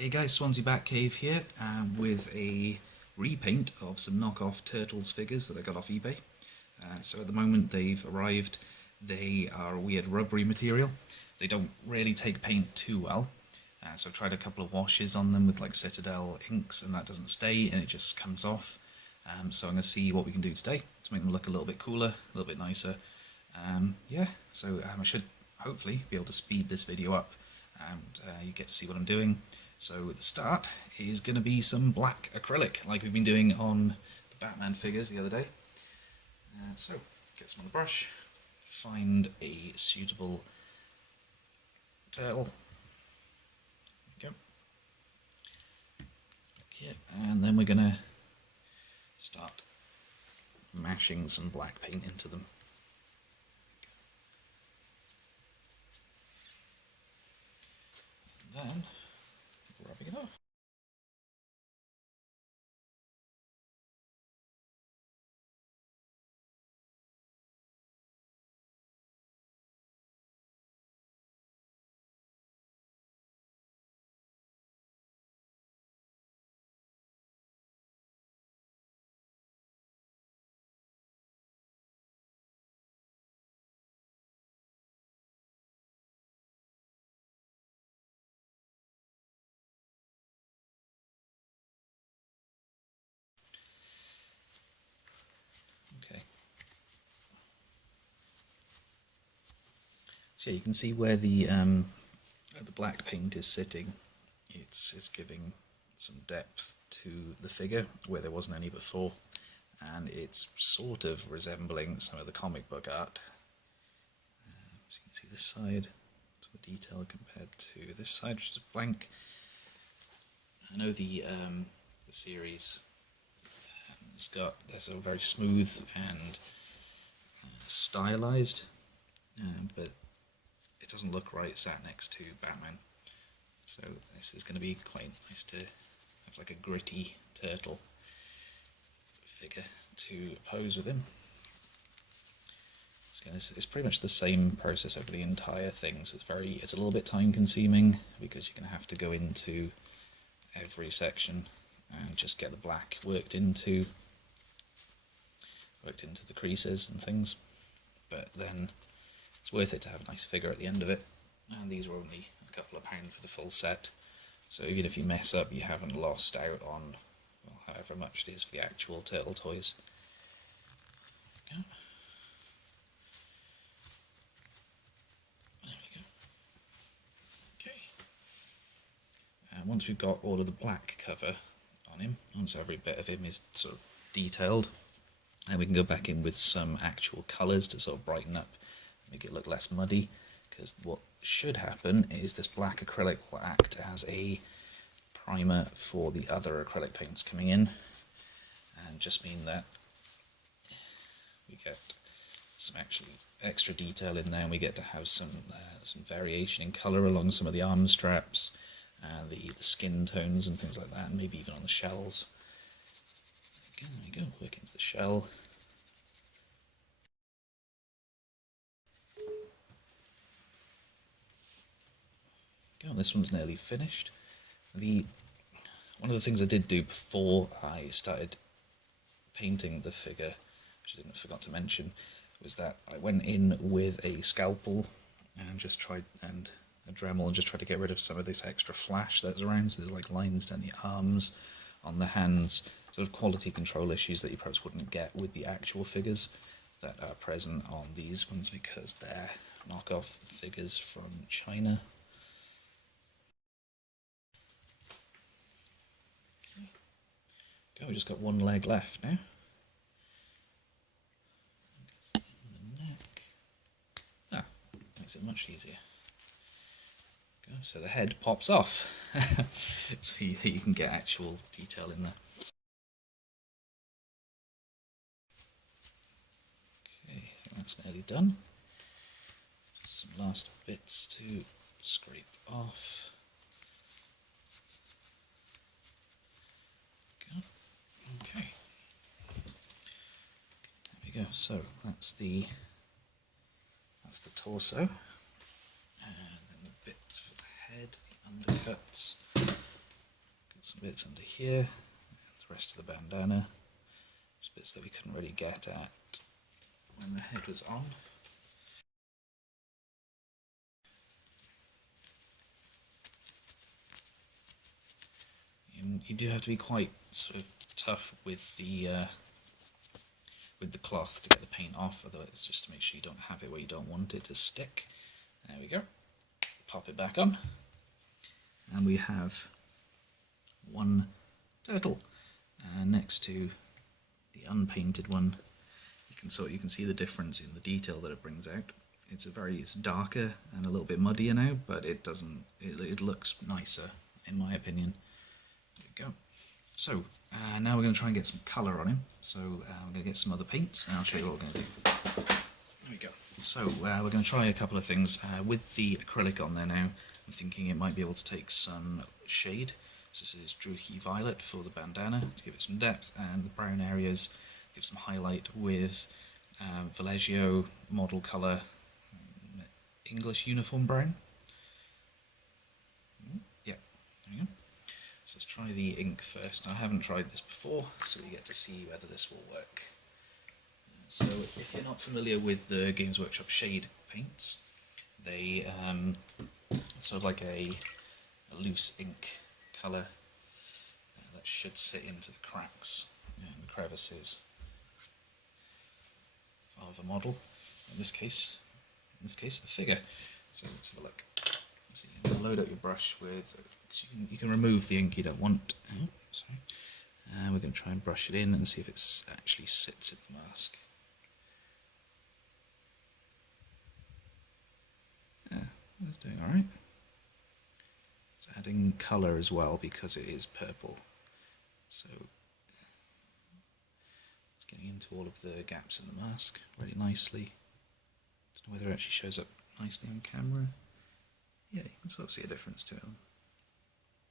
Hey guys, The-Batcave here with a repaint of some knockoff Turtles figures that I got off eBay. So at the moment they've arrived. They are a weird rubbery material. They don't really take paint too well. So I've tried a couple of washes on them with like Citadel inks and that doesn't stay and it just comes off. So I'm going to see what we can do today to make them look a little bit cooler, a little bit nicer. I should hopefully be able to speed this video up and you get to see what I'm doing. So the start is going to be some black acrylic, like we've been doing on the Batman figures the other day. So get some on the brush, find a suitable turtle. There we go. Here, and then we're going to start mashing some black paint into them. And then rubbing it off. Okay. So you can see where the black paint is sitting. It's giving some depth to the figure where there wasn't any before, and it's sort of resembling some of the comic book art. So you can see this side, some detail compared to this side, which is blank. I know the series they're sort of very smooth and stylized, but it doesn't look right sat next to Batman. So this is going to be quite nice to have like a gritty turtle figure to pose with him. So it's pretty much the same process over the entire thing. So it's a little bit time consuming because you're going to have to go into every section and just get the black worked into the creases and things. But then it's worth it to have a nice figure at the end of it. And these are only a couple of pounds for the full set. So even if you mess up, you haven't lost out on, well, however much it is for the actual turtle toys. There we go. Okay. And once we've got all of the black cover on him, once every bit of him is sort of detailed, then we can go back in with some actual colours to sort of brighten up, make it look less muddy, because what should happen is this black acrylic will act as a primer for the other acrylic paints coming in, and just mean that we get some actually extra detail in there, and we get to have some variation in colour along some of the arm straps, the skin tones and things like that, and maybe even on the shells. Again, there we go, work into the shell. This one's nearly finished. One of the things I did do before I started painting the figure, which I forgot to mention, was that I went in with a scalpel and a Dremel and just tried to get rid of some of this extra flash that's around. So there's like lines down the arms, on the hands, sort of quality control issues that you perhaps wouldn't get with the actual figures that are present on these ones because they're knockoff figures from China. We just got one leg left now. The neck. Makes it much easier. So the head pops off, so you can get actual detail in there. Okay, I think that's nearly done. Some last bits to scrape off. Okay, there we go. So that's the torso, and then the bits for the head, the undercuts, some bits under here, the rest of the bandana, just bits that we couldn't really get at when the head was on. And you do have to be quite sort of tough with the cloth to get the paint off, otherwise just to make sure you don't have it where you don't want it to stick. There we go. Pop it back on, and we have one turtle next to the unpainted one. You can see the difference in the detail that it brings out. It's darker and a little bit muddier now, but it looks nicer in my opinion. There we go. So now we're going to try and get some colour on him. So we're going to get some other paints, and I'll show you what we're going to do. There we go. So we're going to try a couple of things. With the acrylic on there now, I'm thinking it might be able to take some shade. So this is Druchy Violet for the bandana to give it some depth, and the brown areas give some highlight with Vallejo model colour English uniform brown. Yeah, there we go. So let's try the ink first. Now, I haven't tried this before, so we get to see whether this will work. So if you're not familiar with the Games Workshop shade paints, they sort of like a loose ink colour that should sit into the cracks and crevices of a model. In this case, a figure. So let's have a look. So you can load up your brush with. You can remove the ink you don't want. Oh, sorry. We're going to try and brush it in and see if it actually sits in the mask. Yeah, that's doing alright. It's adding colour as well because it is purple. So it's getting into all of the gaps in the mask really nicely. Don't know whether it actually shows up nicely on camera. Yeah, you can sort of see a difference to it.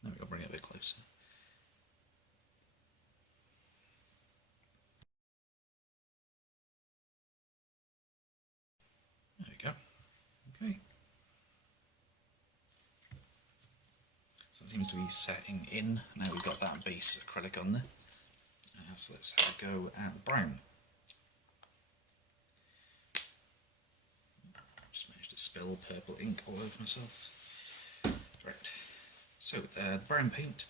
There we go, bring it a bit closer. There we go. Okay. So that seems to be setting in. Now we've got that base acrylic on there. So let's have a go at the brown. Just managed to spill purple ink all over myself. Right. So the brown paint,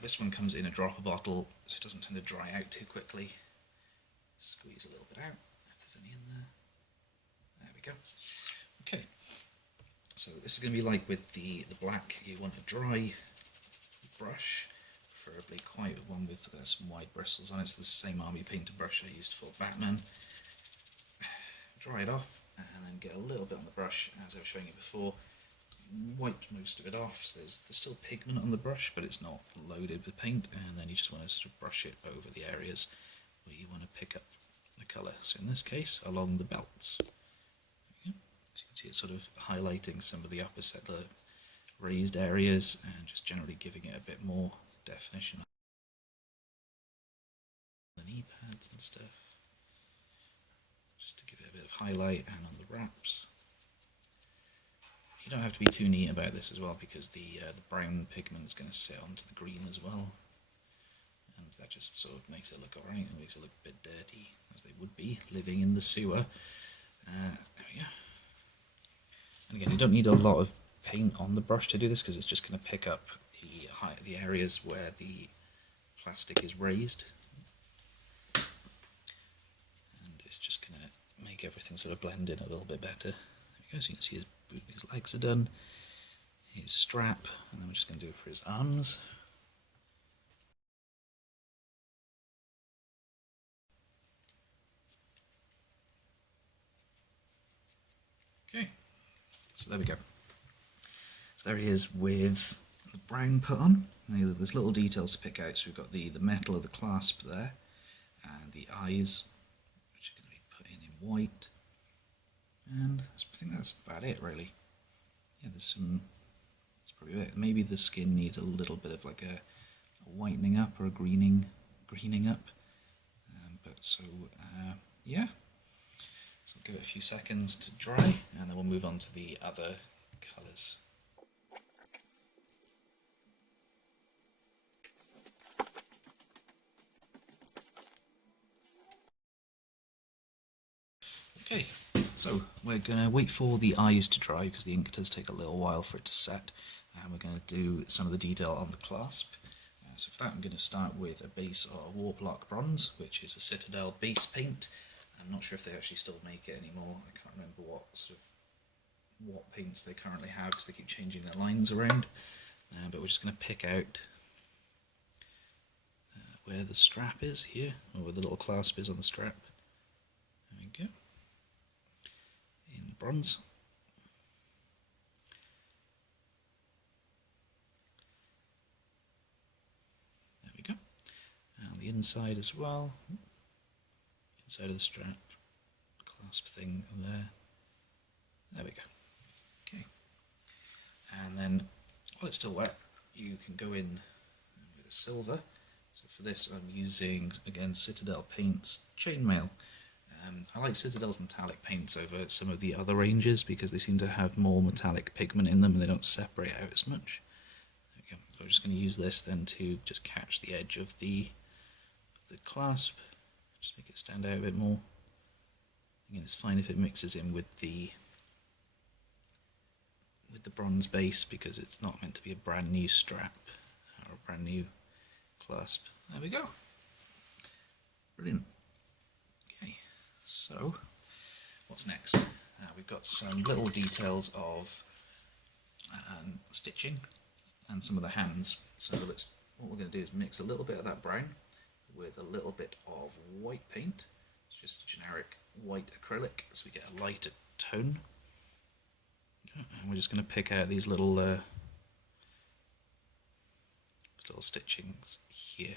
this one comes in a dropper bottle, so it doesn't tend to dry out too quickly. Squeeze a little bit out if there's any in there. There we go. Okay. So this is going to be like with the black. You want a dry brush, preferably quite one with some wide bristles on it. It's the same army painter brush I used for Batman. Dry it off and then get a little bit on the brush, as I was showing you before. Wipe most of it off, so there's still pigment on the brush, but it's not loaded with paint, and then you just want to sort of brush it over the areas where you want to pick up the colour. So in this case, along the belts. So you can see it's sort of highlighting some of the opposite, the raised areas, and just generally giving it a bit more definition. The knee pads and stuff, just to give it a bit of highlight, and on the wraps. You don't have to be too neat about this as well, because the brown pigment is going to sit onto the green as well, and that just sort of makes it look alright. It makes it look a bit dirty, as they would be living in the sewer. There we go. And again, you don't need a lot of paint on the brush to do this, because it's just going to pick up the areas where the plastic is raised, and it's just going to make everything sort of blend in a little bit better. There we go. So you can see his legs are done, his strap, and then we're just going to do it for his arms. Okay, so there we go. So there he is with the brown put on. Now, there's little details to pick out. So we've got the metal of the clasp there, and the eyes, which are going to be put in white. And I think that's about it, really. Yeah, that's probably it. Maybe the skin needs a little bit of like a whitening up or a greening up. Yeah. So we'll give it a few seconds to dry, and then we'll move on to the other colours. Okay, so we're going to wait for the eyes to dry because the ink does take a little while for it to set, and we're going to do some of the detail on the clasp. So for that I'm going to start with a base of Warplock Bronze, which is a Citadel base paint. I'm not sure if they actually still make it anymore. I can't remember what paints they currently have because they keep changing their lines around. But we're just going to pick out where the strap is here, or where the little clasp is on the strap. There we go. In bronze. There we go. And the inside as well. Inside of the strap. Clasp thing there. There we go. Okay. And then, while it's still wet, you can go in with a silver. So for this I'm using, again, Citadel Paints Chainmail. I like Citadel's metallic paints over some of the other ranges because they seem to have more metallic pigment in them and they don't separate out as much. There we go. So I'm just going to use this then to just catch the edge of the clasp, just make it stand out a bit more. Again, it's fine if it mixes in with the bronze base because it's not meant to be a brand new strap or a brand new clasp. There we go. Brilliant. Okay, so what's next? We've got some little details of stitching and some of the hands. So what we're going to do is mix a little bit of that brown with a little bit of white paint. It's just generic white acrylic, so we get a lighter tone. And we're just going to pick out these little stitchings here.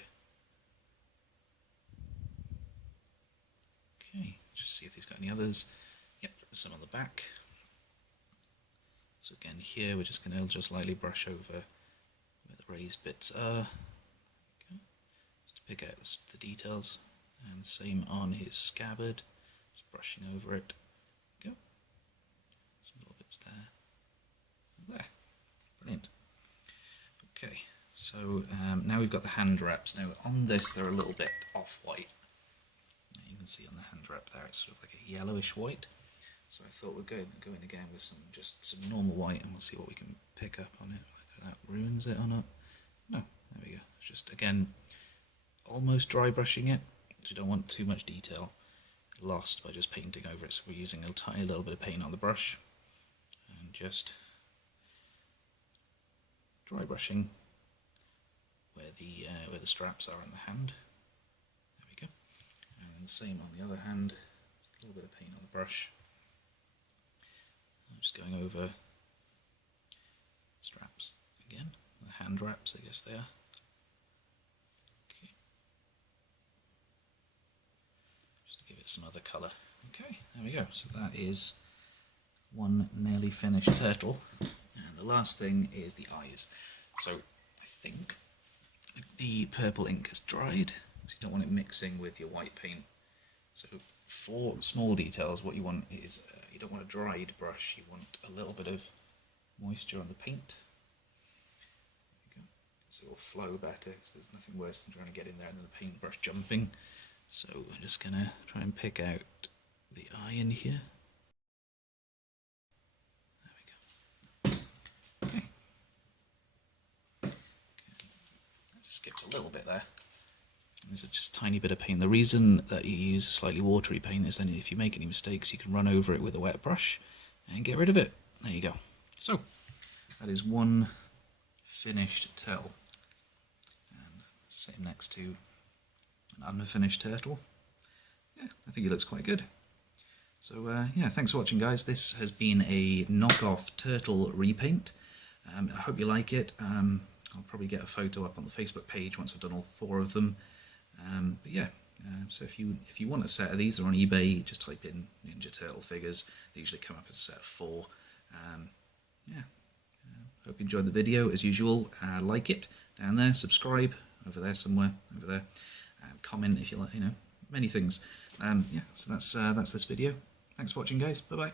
Okay, just see if he's got any others. Yep, there's some on the back. So again, here we're just going to just lightly brush over where the raised bits are. Okay. Just to pick out the details. And same on his scabbard, just brushing over it. Go. Some little bits there. There. Brilliant. Okay, so now we've got the hand wraps. Now on this they're a little bit off-white. You can see on the hand wrap there it's sort of like a yellowish white. So I thought we'd go in again with some normal white and we'll see what we can pick up on it, whether that ruins it or not. No, there we go. It's just, again, almost dry brushing it, because you don't want too much detail lost by just painting over it. So we're using a tiny little bit of paint on the brush and just dry brushing where the straps are on the hand. There we go. And same on the other hand, a little bit of paint on the brush. I'm just going over straps again, the hand wraps I guess they are. Okay. Just to give it some other colour. Okay, there we go. So that is one nearly finished turtle. And the last thing is the eyes. So I think the purple ink has dried, so you don't want it mixing with your white paint. So for small details, what you want is, you don't want a dried brush, you want a little bit of moisture on the paint. There we go. So it will flow better, because there's nothing worse than trying to get in there and then the paintbrush jumping. So we're just going to try and pick out the eye in here. Skipped a little bit there. There's just a tiny bit of paint. The reason that you use a slightly watery paint is then if you make any mistakes you can run over it with a wet brush and get rid of it. There you go. So that is one finished turtle. And same next to an unfinished turtle. Yeah, I think it looks quite good. So yeah, thanks for watching guys. This has been a knockoff turtle repaint. I hope you like it. I'll probably get a photo up on the Facebook page once I've done all 4 of them. But yeah, so if you want a set of these, they're on eBay. Just type in Ninja Turtle figures. They usually come up as a set of 4. Yeah, hope you enjoyed the video as usual. Like it down there, subscribe over there somewhere over there. Comment if you like, many things. Yeah, so that's this video. Thanks for watching, guys. Bye bye.